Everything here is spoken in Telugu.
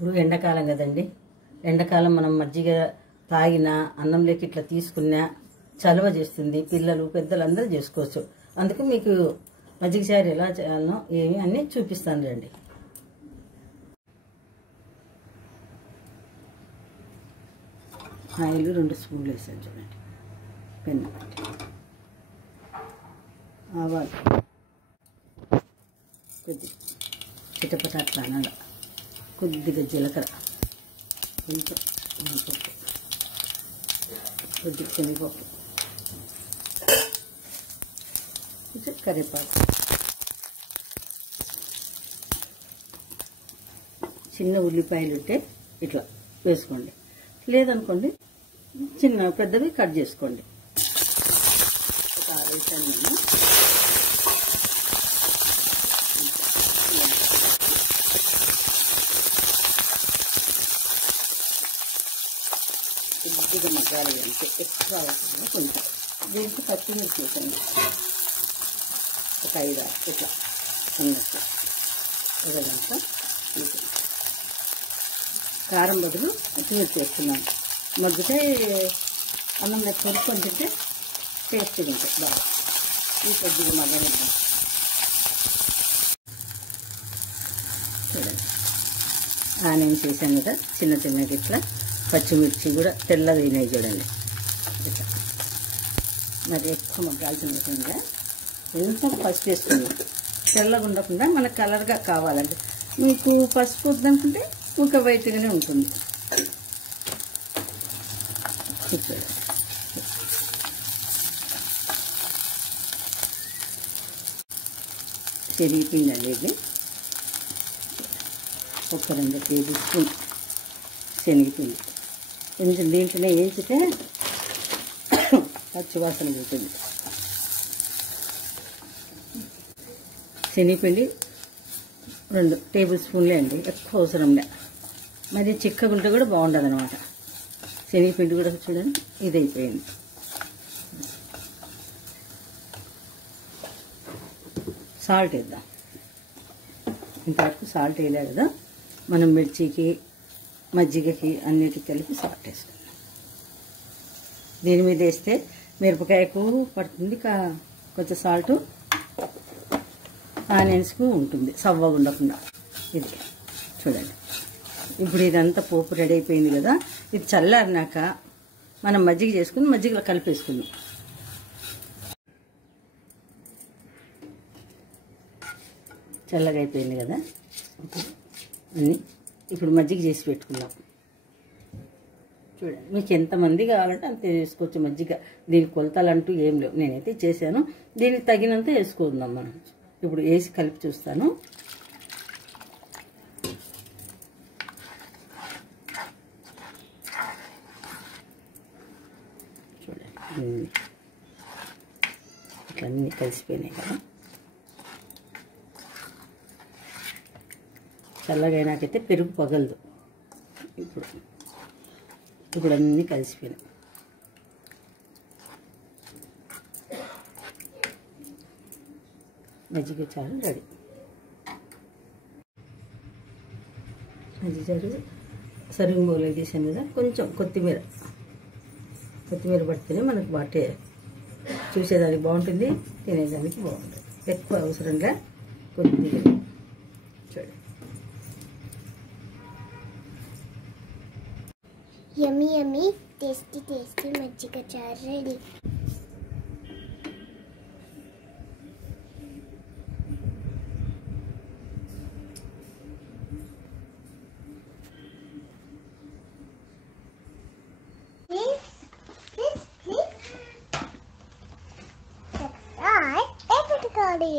ఇప్పుడు ఎండాకాలం కదండి. ఎండాకాలం మనం మజ్జిగ తాగినా అన్నంలోకి ఇట్లా తీసుకున్నా చలవ చేస్తుంది. పిల్లలు పెద్దలు అందరూ చేసుకోవచ్చు. అందుకు మీకు మజ్జిగ చారు ఎలా చేయాలనో ఏమి అన్నీ చూపిస్తాను రండి. ఆయిల్ 2 స్పూన్లు వేసాను చూడండి. పెన్ను, ఆవాలు కొద్దిగా చిటపట అట్లా అనడ, కొద్దిగా జీలకర్ర, కొంచెం మినపప్పు, కొద్దిగా శనగపప్పు, కొంచెం కరివేపాకు, చిన్న ఉల్లిపాయలు ఉంటే ఇట్లా వేసుకోండి, లేదనుకోండి పెద్దవి కట్ చేసుకోండి. ఒక వేసాను నేను. కొద్దిగా మగ్గాలి అంటే ఎక్కువ అవసరం కొంచెం. దీనికి పచ్చిమిర్చి వేసాను ఒక 5 ఇట్లా ఉన్నట్టు ఒకదంతా వేసాను. కారం బదులు పచ్చిమిర్చి వేస్తున్నాను. మగ్గితే అన్నంలో కొనుక్కొని తింటే టేస్టీగా ఉంటుంది బాగా. ఈ కొద్దిగా మగ్గనిద్దాం. చూడండి, ఆనియన్స్ వేసాను కదా చిన్న చిన్నగా. ఇట్లా పచ్చిమిర్చి కూడా తెల్లగా అయినాయి చూడండి. ఇట్లా మరి ఎక్కువ మగ్గాల్సిన విధంగా కొంచెం పసుపు వేసుకున్నాం. తెల్లగా ఉండకుండా మనకు కలర్గా కావాలంటే, మీకు పసుపు వద్దనుకుంటే ఒక వైట్గానే ఉంటుంది. శనగపిండి అనేది ఒక 2 టేబుల్ స్పూన్ శనగపిండి. కొంచెం దీంట్లోనే వేయించితే పచ్చివాసన పోతుంది. శనగపిండి 2 టేబుల్ స్పూన్లే అండి, ఎక్కువ అవసరంలే. మరి చిక్కగుంటే కూడా బాగుండదు అనమాట. శనగపిండి కూడా చూడండి ఇది అయిపోయింది. సాల్ట్ వేద్దాం. ఇంతవరకు సాల్ట్ వేయలే కదా, మనం మిర్చికి మజ్జిగకి అన్నిటికి కలిపి సాల్ట్ వేసుకుందాం. దీని మీద వేస్తే మిరపకాయకు పడుతుంది, కొంచెం సాల్ట్ ఆనియన్స్కు ఉంటుంది సవ్వగా ఉండకుండా. ఇది చూడండి. ఇప్పుడు ఇదంతా పోపు రెడీ అయిపోయింది కదా. ఇది చల్లారినాక మనం మజ్జిగ చేసుకుని మజ్జిగలో కలిపేసుకుందాం. చల్లగా అయిపోయింది కదా అన్నీ. ఇప్పుడు మజ్జిగ చేసి పెట్టుకుందాం. చూడండి, మీకు ఎంతమంది కావాలంటే అంత వేసుకోవచ్చు మజ్జిగ. దీనికి కొలతలు అంటూ ఏం లేవు. నేనైతే చేశాను, దీనికి తగినంత వేసుకుందాం మనం. ఇప్పుడు వేసి కలిపి చూస్తాను. చూడండి, ఇట్లా అన్నీ కలిసిపోయినాయి కదా. చల్లగా అయినాకైతే పెరుగు పగలదు. ఇప్పుడు అన్నీ కలిసిపోయినాయి. మజ్జిగ చారు రెడీ. మజ్జిగ చారు సర్వింగ్ బౌల్లో తీసాను కదా. కొంచెం కొత్తిమీర పడితేనే మనకు బాటే చూసేదానికి బాగుంటుంది, తినేదానికి బాగుంటుంది. ఎక్కువ అవసరంగా కొద్దిగా. చూడండి, యమ్మీ యమ్మీ టేస్టీ టేస్టీ మజ్జిగ చారు రెడీ. Subscribe everybody.